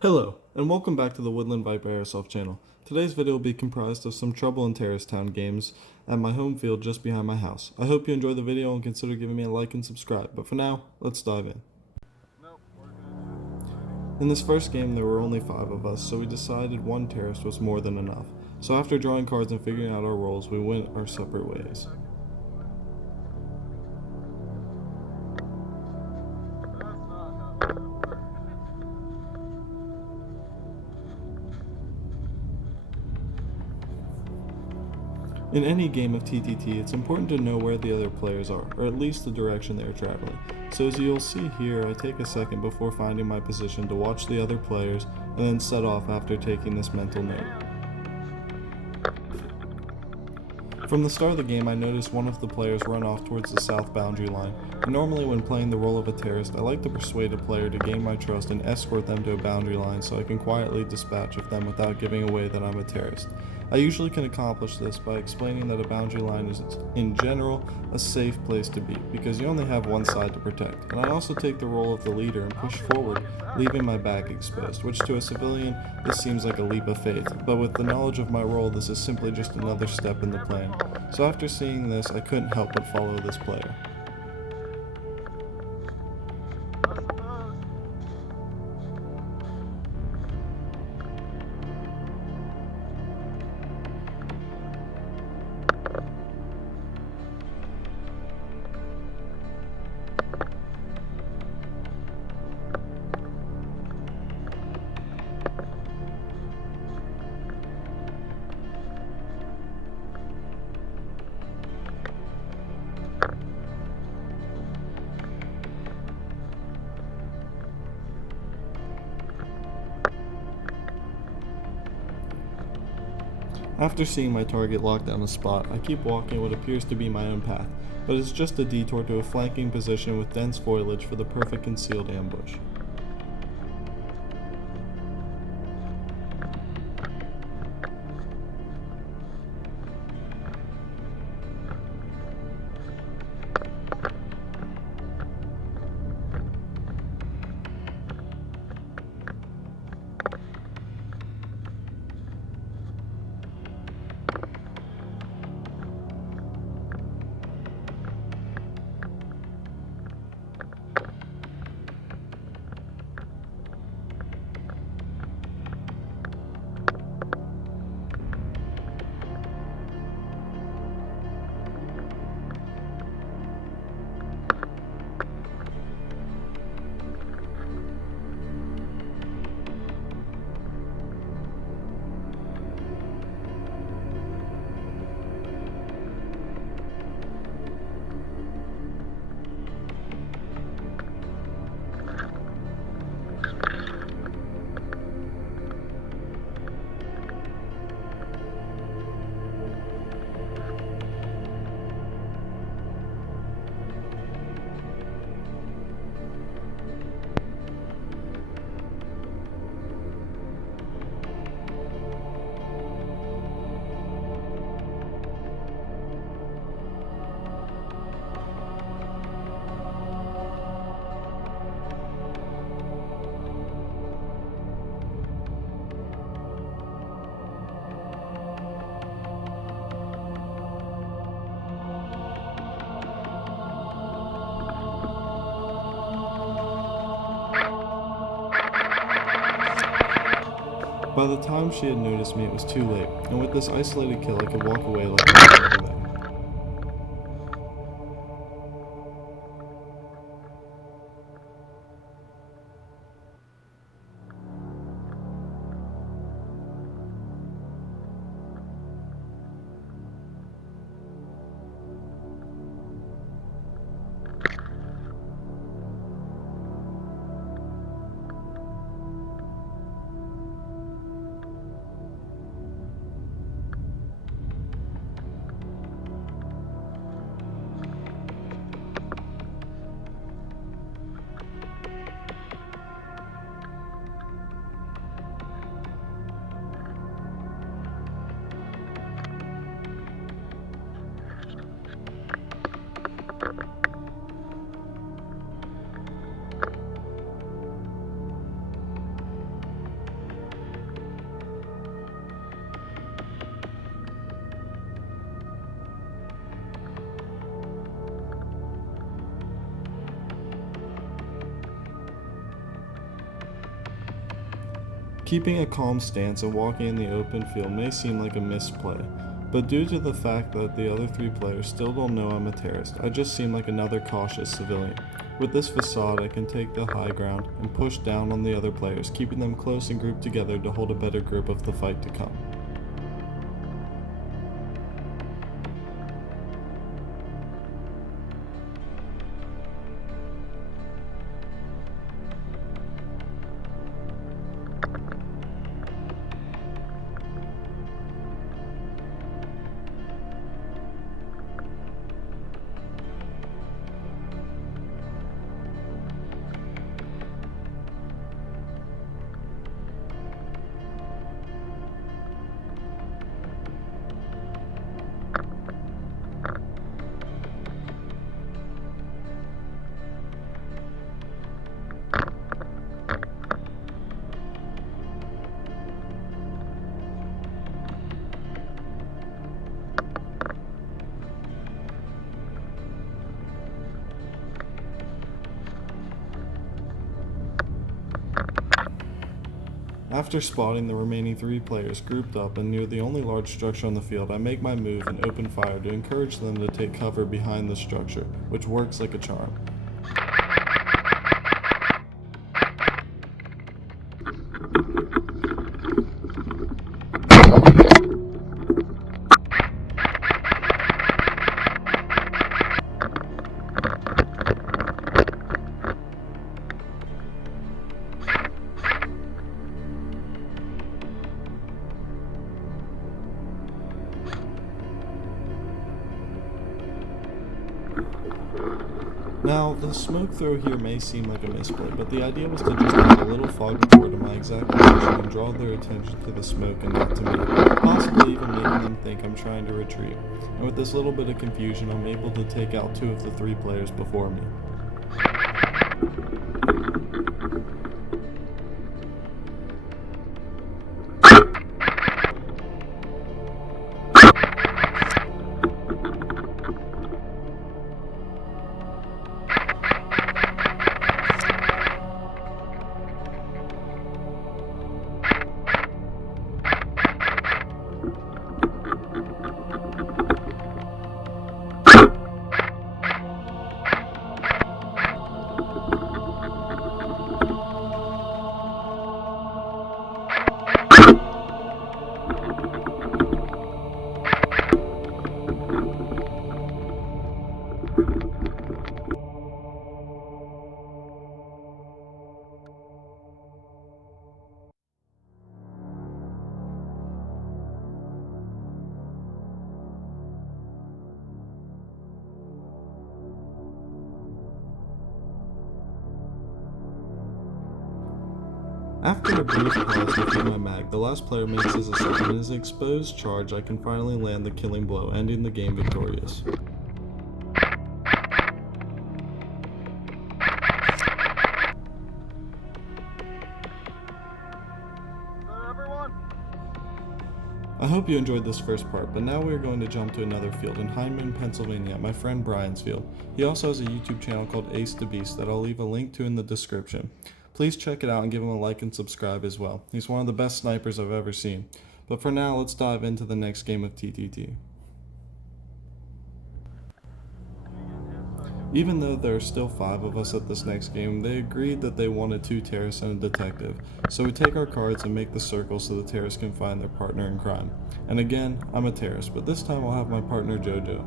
Hello, and welcome back to the Woodland Viper Airsoft channel. Today's video will be comprised of some Trouble in Terrace Town games at my home field just behind my house. I hope you enjoy the video and consider giving me a like and subscribe, but for now, let's dive in. In this first game there were only 5 of us, so we decided one terrorist was more than enough. So after drawing cards and figuring out our roles, we went our separate ways. In any game of TTT, it's important to know where the other players are, or at least the direction they are traveling. So as you'll see here, I take a second before finding my position to watch the other players, and then set off after taking this mental note. From the start of the game, I noticed one of the players run off towards the south boundary line, and normally when playing the role of a terrorist, I like to persuade a player to gain my trust and escort them to a boundary line so I can quietly dispatch of them without giving away that I'm a terrorist. I usually can accomplish this by explaining that a boundary line is, in general, a safe place to be, because you only have one side to protect, and I also take the role of the leader and push forward, leaving my back exposed, which to a civilian, this seems like a leap of faith, but with the knowledge of my role, this is simply just another step in the plan. So after seeing this, I couldn't help but follow this player. After seeing my target lock down a spot, I keep walking what appears to be my own path, but it's just a detour to a flanking position with dense foliage for the perfect concealed ambush. By the time she had noticed me, it was too late, and with this isolated kill, I could walk away like I was never there. Keeping a calm stance and walking in the open field may seem like a misplay, but due to the fact that the other 3 players still don't know I'm a terrorist, I just seem like another cautious civilian. With this facade, I can take the high ground and push down on the other players, keeping them close and grouped together to hold a better grip of the fight to come. After spotting the remaining 3 players grouped up and near the only large structure on the field, I make my move and open fire to encourage them to take cover behind the structure, which works like a charm. Now, the smoke throw here may seem like a misplay, but the idea was to just add a little fog report in my exact position and draw their attention to the smoke and not to me, possibly even making them think I'm trying to retreat. And with this little bit of confusion, I'm able to take out 2 of the 3 players before me. After a brief pause to fill my mag, the last player makes his assault, and in his exposed charge I can finally land the killing blow, ending the game victorious. I hope you enjoyed this first part, but now we are going to jump to another field in Hyndman, Pennsylvania, at my friend Brian's field. He also has a YouTube channel called Ace the Beast that I'll leave a link to in the description. Please check it out and give him a like and subscribe as well. He's one of the best snipers I've ever seen. But for now, let's dive into the next game of TTT. Even though there are still 5 of us at this next game, they agreed that they wanted 2 terrorists and a detective. So we take our cards and make the circle so the terrorists can find their partner in crime. And again, I'm a terrorist, but this time I'll have my partner Jojo.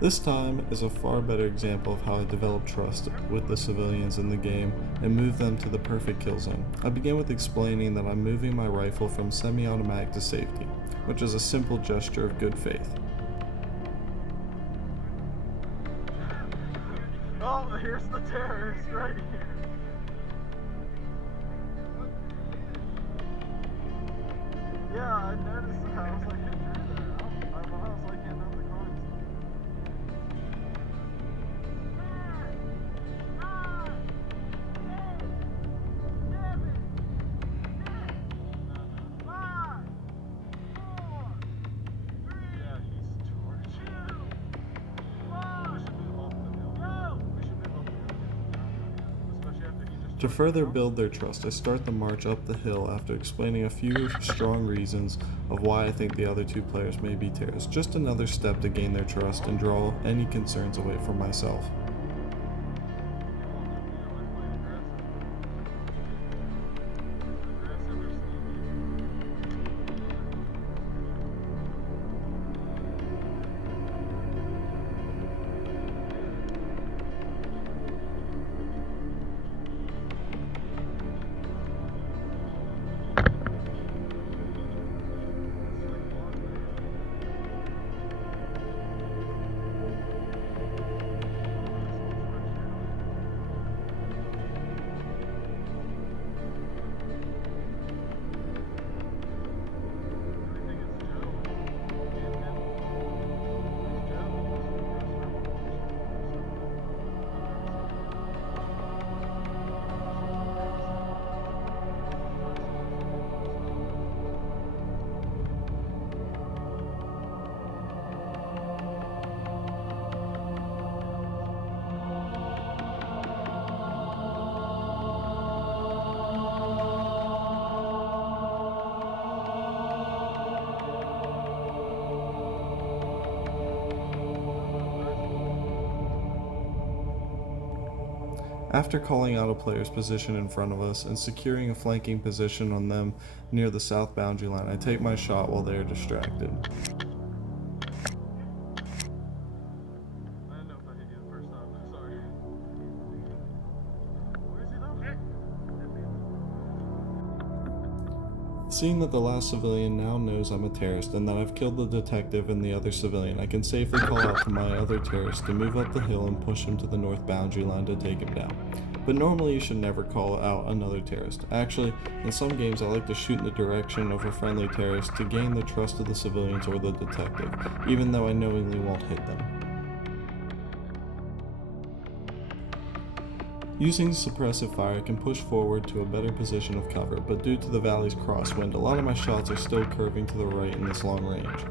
This time is a far better example of how I develop trust with the civilians in the game and move them to the perfect kill zone. I begin with explaining that I'm moving my rifle from semi-automatic to safety, which is a simple gesture of good faith. Oh, here's the terrorist right here. Yeah, I noticed that. I was like, who drew that? I was like, getting out the crime To further build their trust, I start the march up the hill after explaining a few strong reasons of why I think the other two players may be terrorists. Just another step to gain their trust and draw any concerns away from myself. After calling out a player's position in front of us and securing a flanking position on them near the south boundary line, I take my shot while they are distracted. Seeing that the last civilian now knows I'm a terrorist and that I've killed the detective and the other civilian, I can safely call out to my other terrorist to move up the hill and push him to the north boundary line to take him down. But normally you should never call out another terrorist. Actually, in some games I like to shoot in the direction of a friendly terrorist to gain the trust of the civilians or the detective, even though I knowingly won't hit them. Using suppressive fire, I can push forward to a better position of cover, but due to the valley's crosswind, a lot of my shots are still curving to the right in this long range.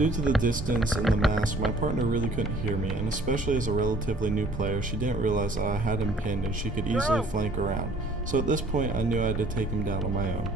Due to the distance and the mask, my partner really couldn't hear me, and especially as a relatively new player, she didn't realize that I had him pinned and she could easily flank around. So at this point, I knew I had to take him down on my own.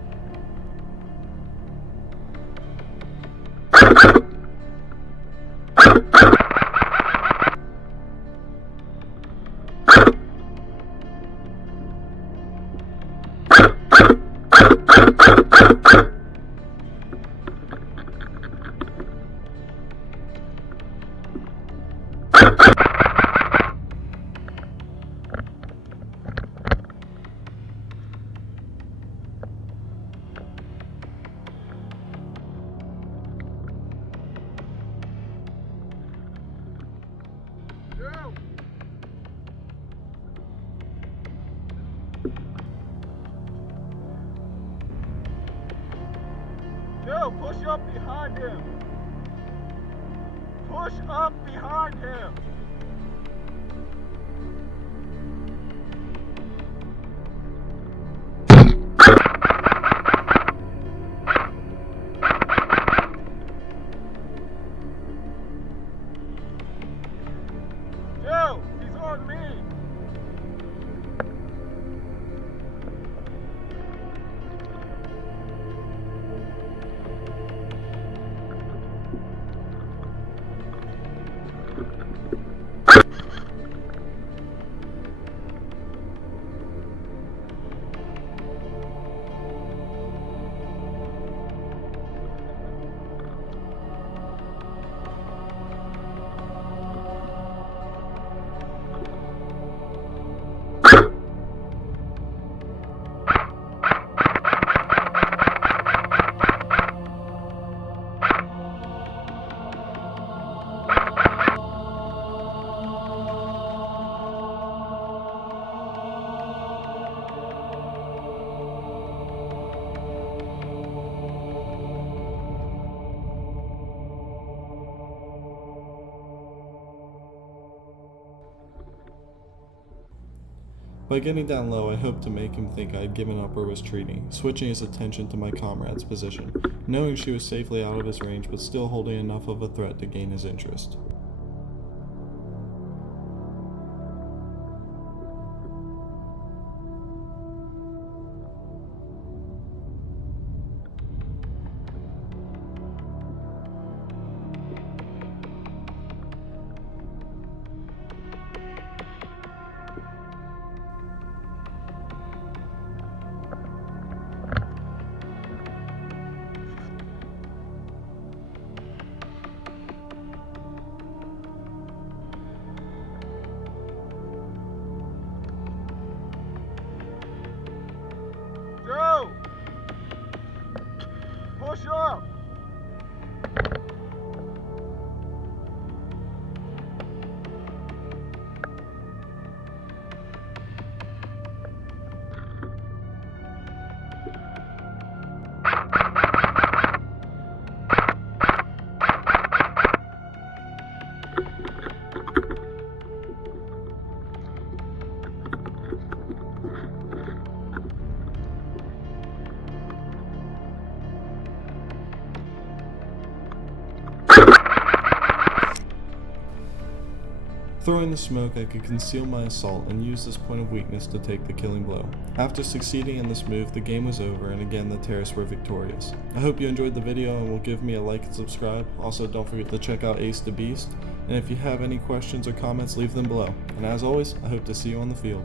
Joe, push up behind him. Push up behind him. Joe, he's on me. By getting down low, I hoped to make him think I had given up or was retreating, switching his attention to my comrade's position, knowing she was safely out of his range but still holding enough of a threat to gain his interest. Joe, push up. Throwing the smoke, I could conceal my assault and use this point of weakness to take the killing blow. After succeeding in this move, the game was over and again the terrorists were victorious. I hope you enjoyed the video and will give me a like and subscribe. Also, don't forget to check out Ace the Beast, and if you have any questions or comments, leave them below. And as always, I hope to see you on the field.